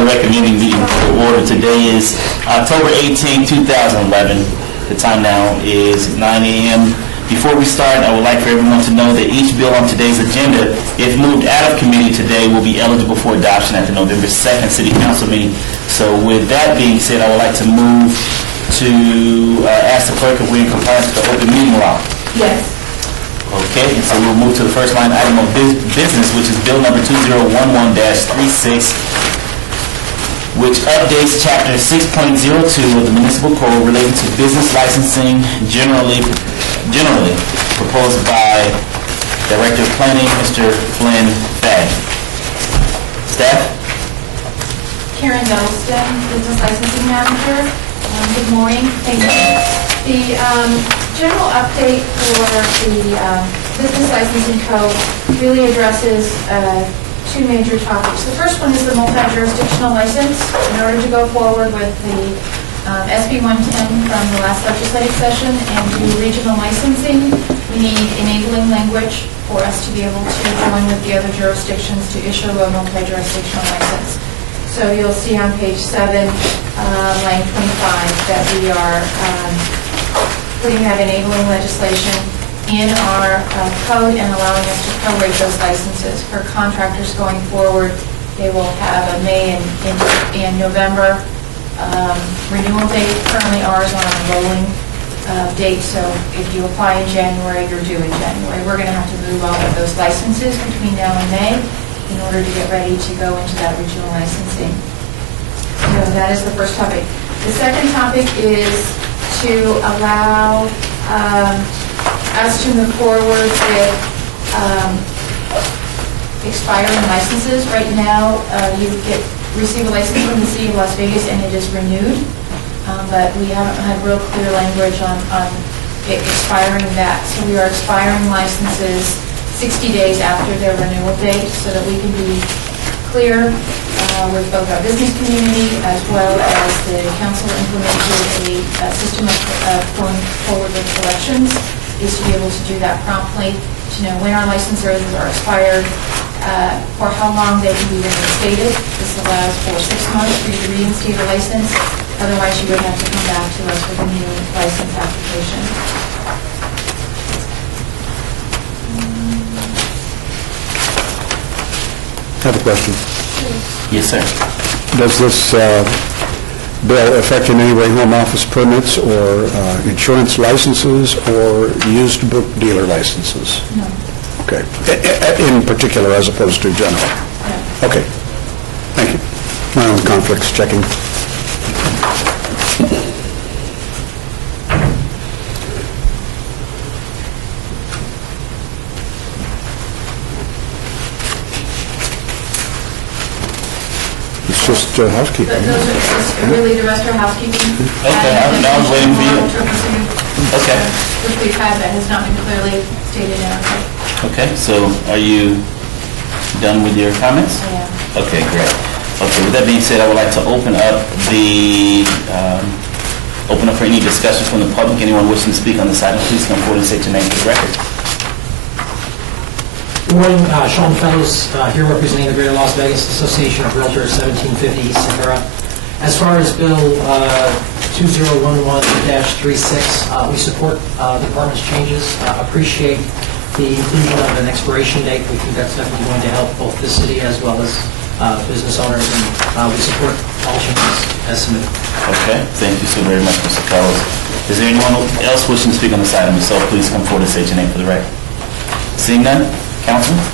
the recommending meeting to order. Today is October 18, 2011. The time now is 9 a.m. Before we start, I would like for everyone to know that each bill on today's agenda, if moved out of committee today, will be eligible for adoption at the November 2nd City Council meeting. So with that being said, I would like to move to ask the clerk if we're in compliance with the open meeting law. Yes. Okay, and so we'll move to the first line item of business, which is bill number 2011-36, which updates chapter 6.02 of the municipal code relating to business licensing generally proposed by Director of Planning, Mr. Flynn Fagg. Staff? Karen Yellowstone, Business Licensing Manager. Good morning. Thank you. The general update for the Business Licensing Code really addresses two major topics. The first one is the multi-jurisdictional license. In order to go forward with the SB 110 from the last legislative session and do regional licensing, we need enabling language for us to be able to join with the other jurisdictions to issue a multi-jurisdictional license. So you'll see on page 7, line 25, that we are putting that enabling legislation in our code and allowing us to prorate those licenses. For contractors going forward, they will have a May and November renewal date. Currently ours on a rolling date, so if you apply in January, you're due in January. We're going to have to move all of those licenses between now and May in order to get ready to go into that regional licensing. So that is the first topic. The second topic is to allow us to move forward with expiring licenses. Right now, you receive a license from the City of Las Vegas and it is renewed, but we haven't had real clear language on it expiring that. So we are expiring licenses 60 days after their renewal date so that we can be clear with both our business community as well as the council implemented a system of going forward with collections, is to be able to do that promptly, to know when our licenses are expired, for how long they can be reinstated. This allows for 6 months for you to reinstate a license. Otherwise, you would have to come back to us with a new license application. I have a question. Yes, sir. Does this bill affect in any way home office permits or insurance licenses or used book dealer licenses? No. Okay. In particular, as opposed to general? No. Okay. Thank you. My own conflicts checking. It's just housekeeping. But those are really the rest are housekeeping. Okay, I was waiting for you. Okay. Which we've had that has not been clearly stated in our code. Okay, so are you done with your comments? I am. Okay, great. Okay, with that being said, I would like to open up for any discussions from the public. Anyone wishing to speak on this item, please come forward and state your name for the record. Good morning, Sean Fellows, here representing the Greater Las Vegas Association of Realtors, 1750 East Sahara. As far as Bill 2011-36, we support the department's changes, appreciate the inclusion of an expiration date. We think that's definitely going to help both the city as well as business owners, and we support all changes as submitted. Okay, thank you so very much, Mr. Fellows. Is there anyone else wishing to speak on this item? If so, please come forward and state your name for the record. Seeing none, Councilman?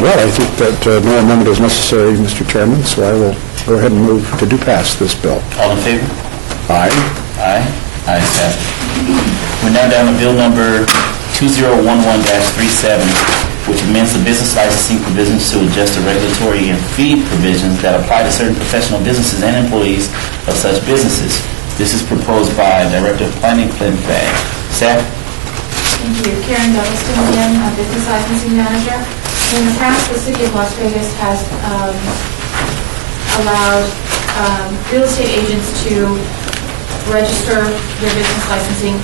Well, I think that no amendment is necessary, Mr. Chairman, so I will go ahead and move to do pass this bill. All in favor? Aye. Aye. Ayes have it. We're now down to bill number 2011-37, which amends the business licensing provisions to adjust the regulatory and fee provisions that apply to certain professional businesses and employees of such businesses. This is proposed by Director of Planning, Flynn Fagg. Staff? Thank you. Karen Douglaston again, Business Licensing Manager. In the past, the City of Las Vegas has allowed real estate agents to register their business licensing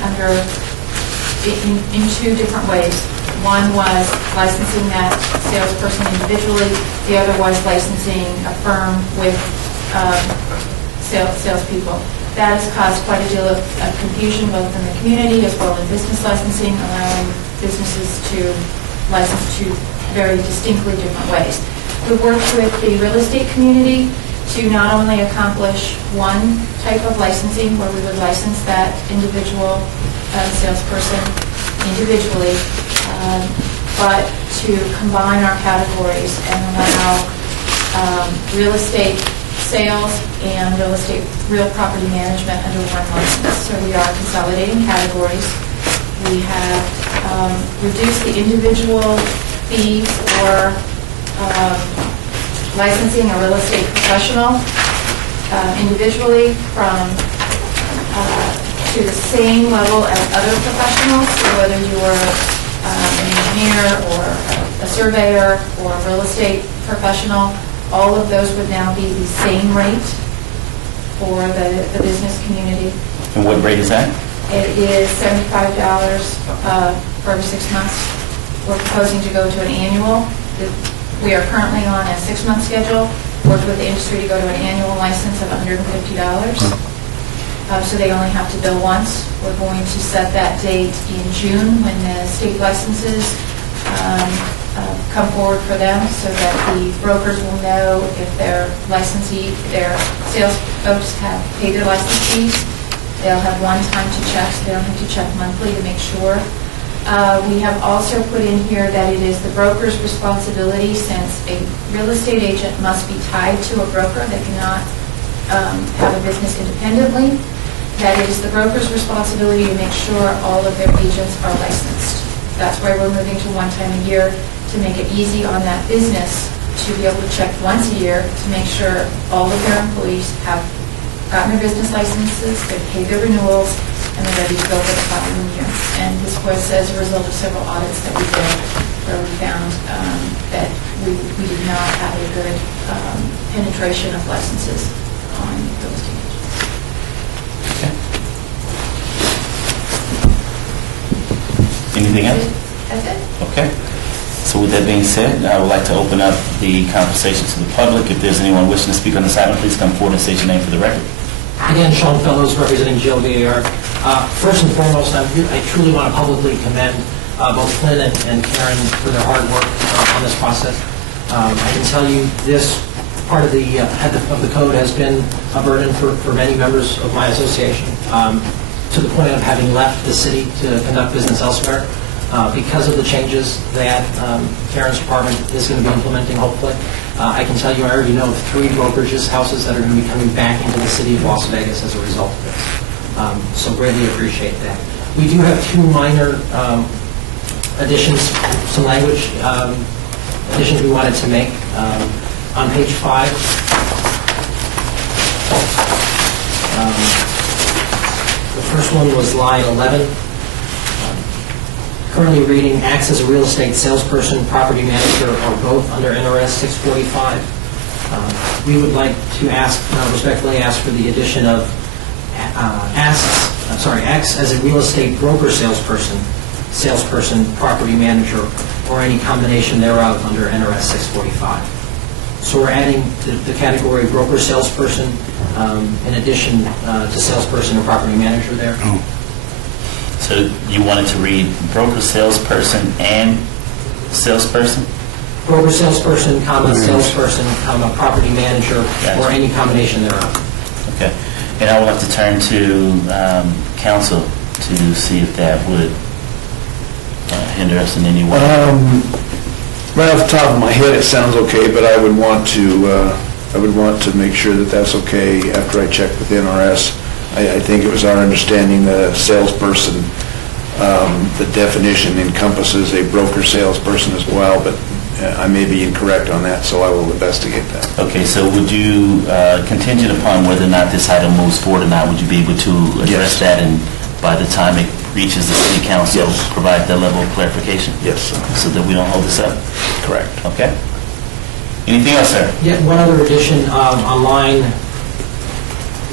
in 2 different ways. One was licensing that salesperson individually. The other was licensing a firm with salespeople. That has caused quite a deal of confusion both in the community as well as business licensing, allowing businesses to license to very distinctly different ways. We've worked with the real estate community to not only accomplish one type of licensing where we would license that individual salesperson individually, but to combine our categories and allow real estate sales and real property management under one license. So we are consolidating categories. We have reduced the individual fees for licensing a real estate professional individually from to the same level as other professionals. So whether you are an engineer or a surveyor or a real estate professional, all of those would now be the same rate for the business community. And what rate is that? It is $75 for every 6 months. We're proposing to go to an annual. We are currently on a 6-month schedule. Worked with the industry to go to an annual license of $150. So they only have to bill once. We're going to set that date in June when the state licenses come forward for them so that the brokers will know if their licensee, their sales folks have paid their license fees. They'll have one time to check, so they don't have to check monthly to make sure. We have also put in here that it is the broker's responsibility, since a real estate agent must be tied to a broker. They cannot have a business independently. That it is the broker's responsibility to make sure all of their agents are licensed. That's why we're moving to one time a year, to make it easy on that business to be able to check once a year to make sure all of their employees have gotten their business licenses, they've paid their renewals, and they're ready to go for the following year. And this was as a result of several audits that we did, where we found that we did not have a good penetration of licenses on real estate agents. Okay. Anything else? That's it. Okay. So with that being said, I would like to open up the conversation to the public. If there's anyone wishing to speak on this item, please come forward and state your name for the record. Again, Sean Fellows, representing GLVAR. First and foremost, I truly want to publicly commend both Clint and Karen for their hard work on this process. I can tell you this part of the code has been a burden for many members of my association, to the point of having left the city to conduct business elsewhere because of the changes that Karen's department is going to be implementing, hopefully. I can tell you I already know of 3 brokerages houses that are going to be coming back into the city of Las Vegas as a result of this. So greatly appreciate that. We do have 2 minor additions, some language additions we wanted to make. On page 5, the first one was line 11. Currently reading, acts as a real estate salesperson, property manager, or both under NRS 645. We would like to respectfully ask for the addition of acts as a real estate broker salesperson, property manager, or any combination thereof under NRS 645. So we're adding the category broker salesperson in addition to salesperson and property manager there. So you wanted to read broker salesperson and salesperson? Broker salesperson, salesperson, property manager, Gotcha. or any combination thereof. Okay. And I would like to turn to council to see if that would hinder us in any way. Right off the top of my head, it sounds okay, but I would want to make sure that that's okay after I check with NRS. I think it was our understanding that a salesperson, the definition encompasses a broker salesperson as well, but I may be incorrect on that, so I will investigate that. Okay, so would you, contingent upon whether or not this item moves forward or not, would you be able to address Yes. that, and by the time it reaches the city council, Yes. provide that level of clarification? Yes, sir. So that we don't hold this up? Correct. Okay. Anything else, sir? Yet one other addition on line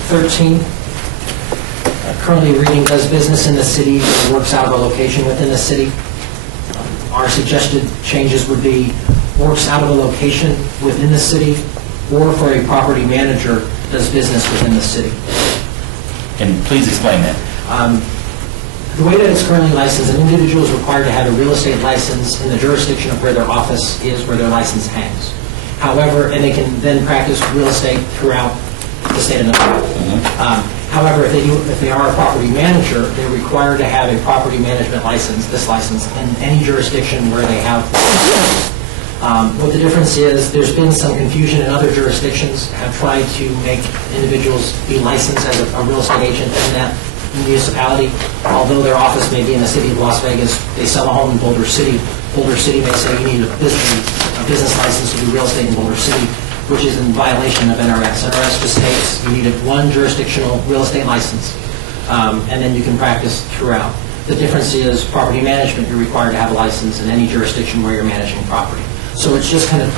13. Currently reading, does business in the city or works out of a location within the city. Our suggested changes would be works out of a location within the city or for a property manager does business within the city. And please explain that. The way that it's currently licensed, an individual is required to have a real estate license in the jurisdiction of where their office is, where their license hangs. However, and they can then practice real estate throughout the state of Nevada. However, if they are a property manager, they're required to have a property management license, this license, in any jurisdiction where they have. What the difference is, there's been some confusion in other jurisdictions, have tried to make individuals be licensed as a real estate agent in that municipality. Although their office may be in the city of Las Vegas, they sell a home in Boulder City. Boulder City may say you need a business license to do real estate in Boulder City, which is in violation of NRS. NRS just states you need one jurisdictional real estate license, and then you can practice throughout. The difference is property management, you're required to have a license in any jurisdiction where you're managing property. So it just kind of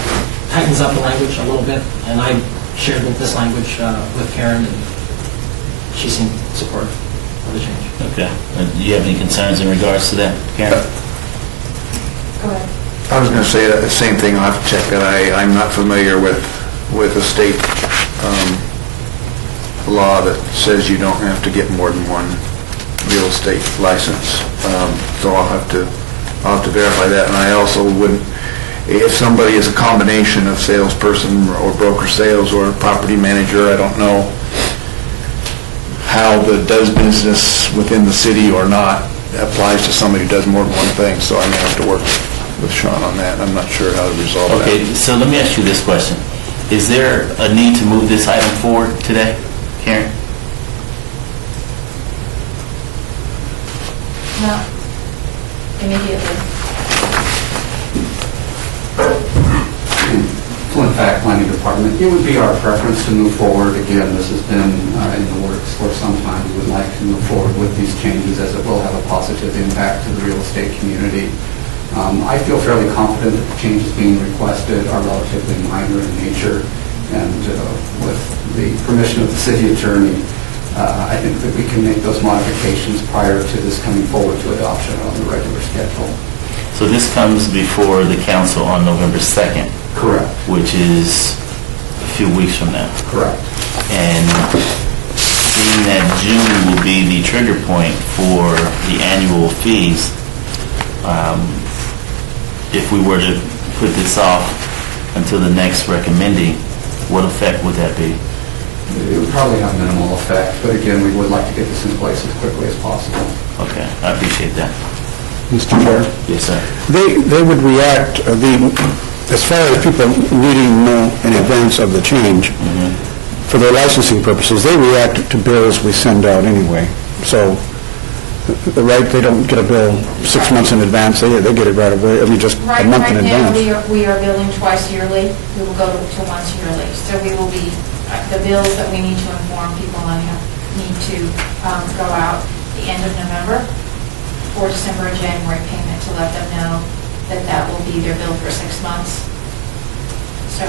tightens up the language a little bit, and I shared this language with Karen, and she seemed supportive of the change. Okay. Do you have any concerns in regards to that, Karen? Go ahead. I was going to say the same thing. I'll have to check that. I'm not familiar with a state law that says you don't have to get more than one real estate license. So I'll have to verify that. And I also wouldn't, if somebody is a combination of salesperson or broker sales or property manager, I don't know how the does business within the city or not applies to somebody who does more than one thing. So I may have to work with Sean on that. I'm not sure how to resolve that. Okay, so let me ask you this question. Is there a need to move this item forward today, Karen? No, immediately. So in fact, planning department, it would be our preference to move forward. Again, this has been in the works for some time. We would like to move forward with these changes as it will have a positive impact to the real estate community. I feel fairly confident that the changes being requested are relatively minor in nature, and with the permission of the city attorney, I think that we can make those modifications prior to this coming forward to adoption on the regular schedule. So this comes before the council on November 2nd, Correct. which is a few weeks from now. Correct. And seeing that June will be the trigger point for the annual fees, if we were to put this off until the next recommending, what effect would that be? It would probably have minimal effect, but again, we would like to get this in place as quickly as possible. Okay, I appreciate that. Mr. Chair? Yes, sir. They would react, as far as people needing to know in advance of the change, for their licensing purposes, they react to bills we send out anyway. So, they don't get a bill 6 months in advance, they get it right away, just a Right month in now, advance. we are billing twice yearly. We will go to once yearly. So we will be, the bills that we need to inform people on need to go out the end of November for December and January payment to let them know that that will be their bill for 6 months. So,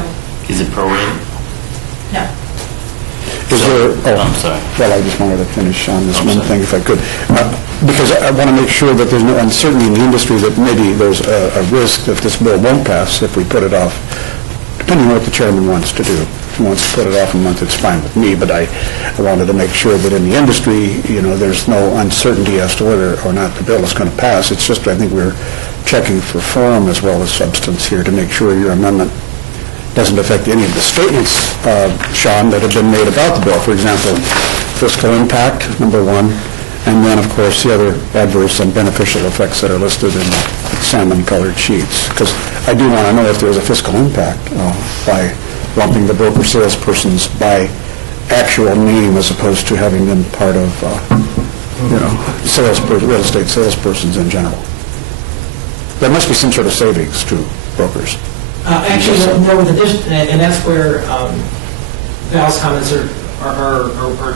Is it prorated? no. Is there, I'm sorry. Well, I just wanted to finish on this I'm one sorry. thing if I could. Because I want to make sure that there's no uncertainty in the industry that maybe there's a risk that this bill won't pass if we put it off, depending on what the chairman wants to do. If he wants to put it off a month, it's fine with me, but I wanted to make sure that in the industry, there's no uncertainty as to whether or not the bill is going to pass. It's just, I think we're checking for form as well as substance here to make sure your amendment doesn't affect any of the statements, Sean, that have been made about the bill. For example, fiscal impact, number one, and then, of course, the other adverse and beneficial effects that are listed in salmon-colored sheets. Because I do want to know if there's a fiscal impact by lumping the broker salespersons by actual name as opposed to having them part of, real estate salespersons in general. There must be some sort of savings to brokers. Actually, no, and that's where Val's comments are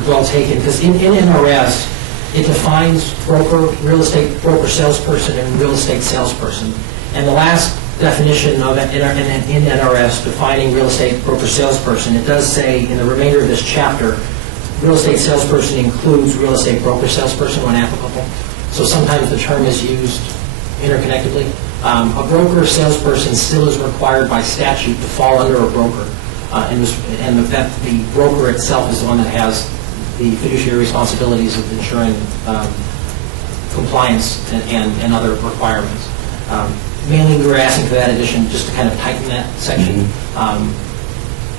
well taken, because in NRS, it defines real estate broker salesperson and real estate salesperson. And the last definition of it in NRS defining real estate broker salesperson, it does say in the remainder of this chapter, real estate salesperson includes real estate broker salesperson when applicable. So sometimes the term is used interconnectedly. A broker salesperson still is required by statute to fall under a broker. and that the broker itself is the one that has the fiduciary responsibilities of ensuring compliance and other requirements. Mainly, we were asking for that addition just to kind of tighten that section.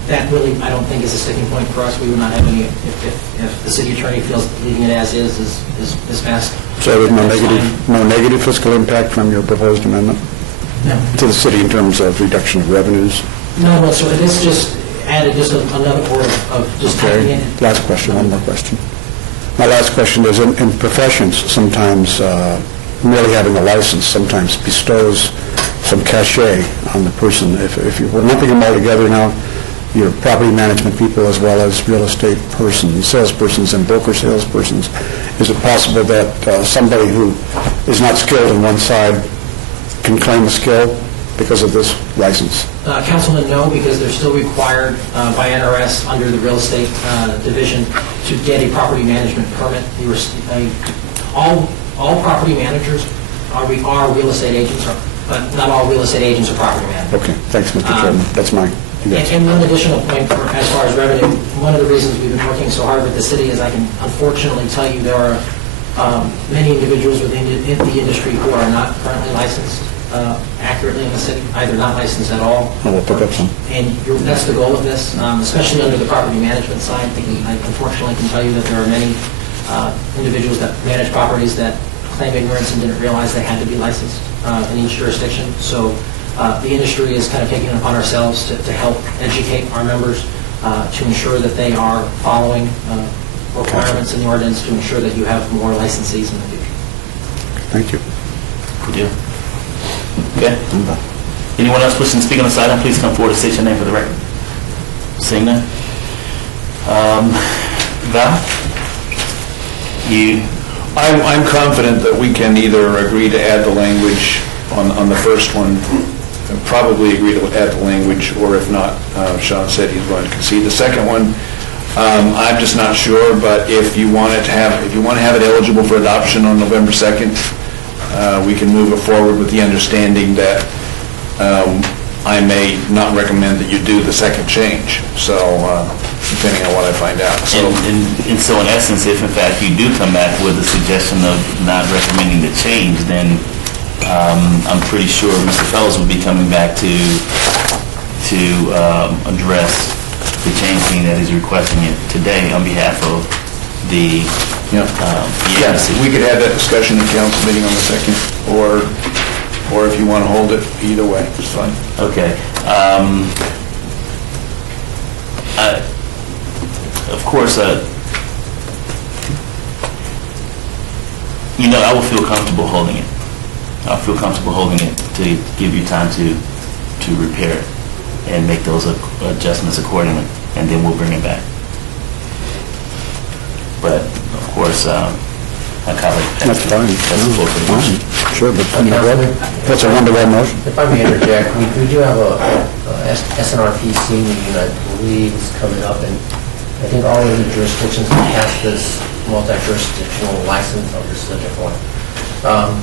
That really, I don't think, is a sticking point for us. We would not have any, if the city attorney feels leaving it as is best. So there's no that's fine. negative fiscal impact from your proposed amendment No. to the city in terms of reduction of revenues? No, so this just added just another word of just tightening it. Last question, one more question. My last question is, in professions, sometimes merely having a license sometimes bestows some cachet on the person. If we're lumping them all together now, your property management people as well as real estate persons, salespersons and broker salespersons, is it possible that somebody who is not skilled in one side can claim a skill because of this license? Councilman, no, because they're still required by NRS under the real estate division to get a property management permit. All property managers are real estate agents, but not all real estate agents are property managers. Okay, thanks, Mr. Chairman. That's mine. And one additional point as far as revenue, one of the reasons we've been working so hard with the city is I can unfortunately tell you there are many individuals within the industry who are not currently licensed accurately in the city, either not licensed at all. We'll pick up some. And that's the goal of this, especially under the property management side. I unfortunately can tell you that there are many individuals that manage properties that claim ignorance and didn't realize they had to be licensed in each jurisdiction. So the industry is kind of taking it upon ourselves to help educate our members to ensure that they are following requirements in the ordinance to ensure that you have more licensees in the future. Thank you. Good deal. Okay. Anyone else wishing to speak on this item, please come forward to state your name for the record. Seeing none. Val? I'm confident that we can either agree to add the language on the first one, probably agree to add the language, or if not, Sean said he's going to concede the second one. I'm just not sure, but if you want to have it eligible for adoption on November 2nd, we can move it forward with the understanding that I may not recommend that you do the second change, so depending on what I find out. So, And so in essence, if in fact you do come back with a suggestion of not recommending the change, then I'm pretty sure Mr. Fellows will be coming back to address the changing that he's requesting it today on behalf of the agency. we could have that discussion in council meeting on the 2nd, or if you want to hold it, either way, it's fine. Okay. Of course, I will feel comfortable holding it. I'll feel comfortable holding it to give you time to repair it and make those adjustments accordingly, and then we'll bring it back. But, of course, my colleague... That's fine. That's the vote for the motion. Sure, but that's a one-to-one motion. If I may interject, we do have a SNRPC meeting, I believe, is coming up, and I think all of the jurisdictions have this multi-jurisdictional license. Oh, this is a different one.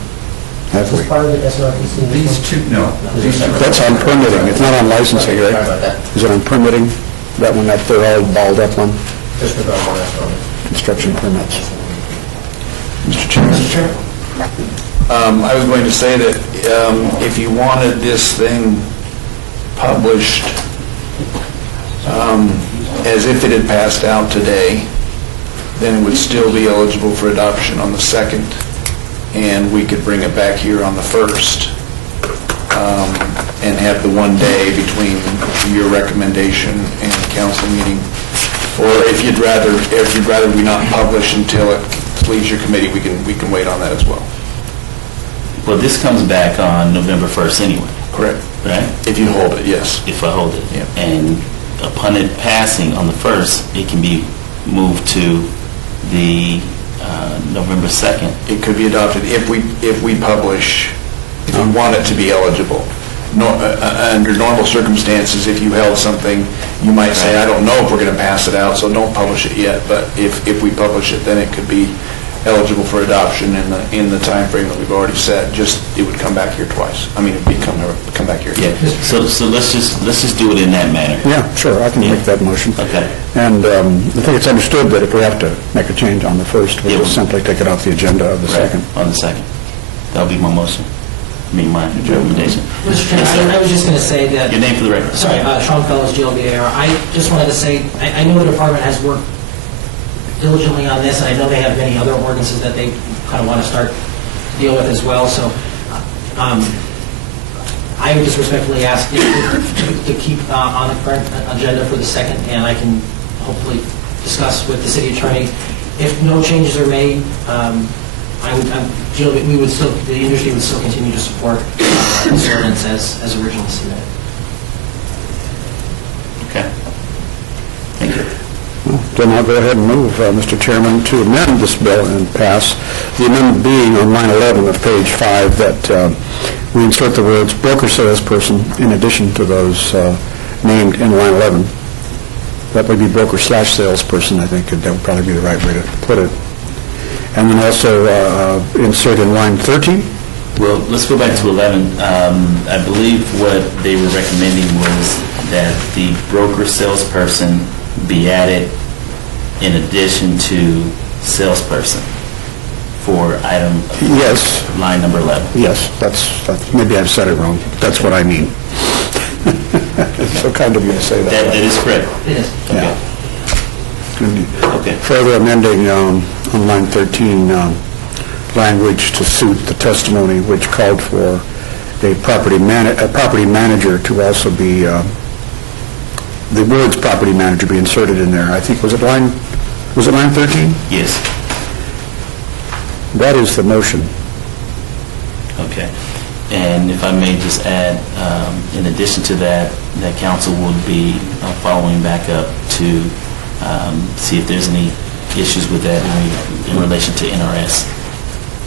Have Is we? this part of the SNRPC? These two, no. These two- That's on permitting. It's not on licensing, Sorry right? about that. Is it on permitting? That one that they're all balled up on? Just for the one. Construction permits. Mr. Chairman? I was going to say that if you wanted this thing published as if it had passed out today, then it would still be eligible for adoption on the 2nd, and we could bring it back here on the 1st and have the one day between your recommendation and the council meeting. Or if you'd rather we not publish until it leaves your committee, we can wait on that as well. Well, this comes back on November 1st anyway, Correct. right? If you hold it, yes. If I hold it. Yeah. And upon it passing on the 1st, it can be moved to the November 2nd. It could be adopted if we publish, if we want it to be eligible. Under normal circumstances, if you held something, you might say, I don't know if we're going to pass it out, so don't publish it yet. But if we publish it, then it could be eligible for adoption in the timeframe that we've already set, just, it would come back here twice. I mean, it'd come back here. Yeah, so let's just do it in that manner. Yeah, sure, I can make that motion. Okay. And I think it's understood that if we have to make a change on the first, we'll Yeah. just simply take it off the agenda of the Right, second. on the second. That'll be my motion, my recommendation. Mr. Chairman, I was just going to say that... Your name for the record. Sorry, Sean Fellows, GLBAR. I just wanted to say, I know the department has worked diligently on this, and I know they have many other ordinances that they kind of want to start to deal with as well, so I would just respectfully ask you to keep on the current agenda for the second, and I can hopefully discuss with the city attorney. If no changes are made, we would still, the industry would still continue to support this ordinance as originally submitted. Okay. Thank you. Then I'll go ahead and move, Mr. Chairman, to amend this bill and pass. The amendment being on line 11 of page 5, that we insert the words broker salesperson in addition to those named in line 11. That would be broker / salesperson, I think that would probably be the right way to put it. And then also insert in line 13. Well, let's go back to 11. I believe what they were recommending was that the broker salesperson be added in addition to salesperson for item, Yes, line number 11. yes, that's, maybe I've said it wrong. That's what I mean. It's so kind of you to say that. That is correct. It is. Okay. Okay. Further amending on line 13, language to suit the testimony which called for a property manager to also be, the words property manager be inserted in there. I think, was it line 13? Yes. That is the motion. Okay. And if I may just add, in addition to that, that council will be following back up to see if there's any issues with that in relation to NRS.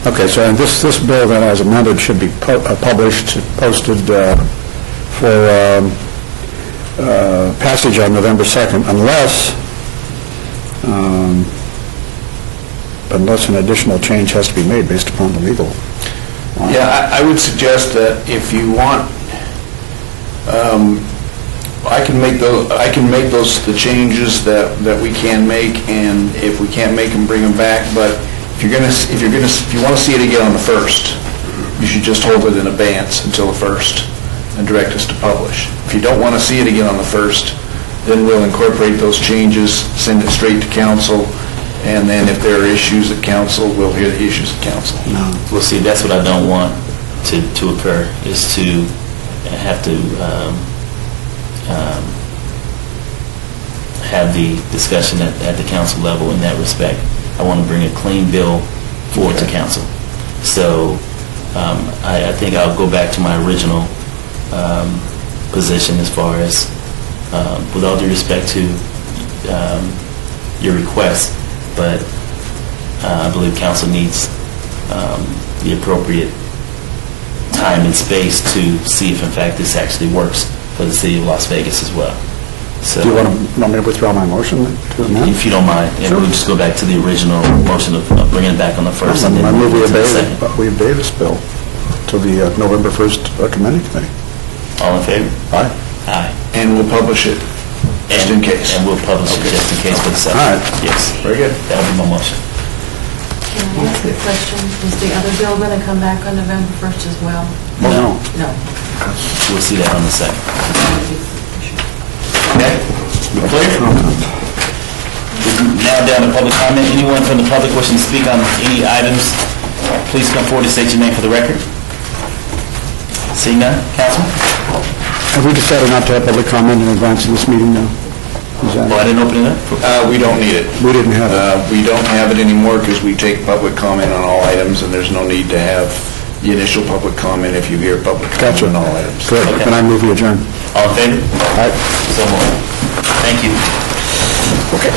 Okay, so and this bill then as amended should be published, posted for passage on November 2nd, unless an additional change has to be made based upon the legal. Yeah, I would suggest that if you want, I can make those, the changes that we can make, and if we can't make them, bring them back, but if you want to see it again on the 1st, you should just hold it in abeyance until the 1st and direct us to publish. If you don't want to see it again on the 1st, then we'll incorporate those changes, send it straight to council, and then if there are issues at council, we'll hear the issues at council. Well, see, that's what I don't want to occur, is to have to have the discussion at the council level in that respect. I want to bring a clean bill forward to council. So I think I'll go back to my original position as far as, with all due respect to your request, but I believe council needs the appropriate time and space to see if in fact this actually works for the city of Las Vegas as well. So, Do you want me to withdraw my motion to amend? if you don't mind, and we'll just go back to the original motion of bringing it back on the first and I then move move we it to the obey second. we obey this bill to the November 1st committee committee. All in favor? Aye. Aye. And we'll publish it, just in case. And we'll publish it just in case for the second. All right. Yes. Very good. That'll be my motion. Can I ask a question? Is the other bill going to come back on November 1st as well? No. No. We'll see that on the second. Okay? We clear? Now down to public comment. Anyone from the public wishing to speak on any items, please come forward and state your name for the record. Seeing none, Councilman? Have we decided not to have public comment in advance of this meeting now? Is that- Well, I didn't open it up. We don't need it. We didn't have it. We don't have it anymore because we take public comment on all items, and there's no need to have the initial public comment if you hear public comment Gotcha. on all items. Good. Okay. Then I move we adjourn. All in favor? Aye. So moved. Thank you. Okay.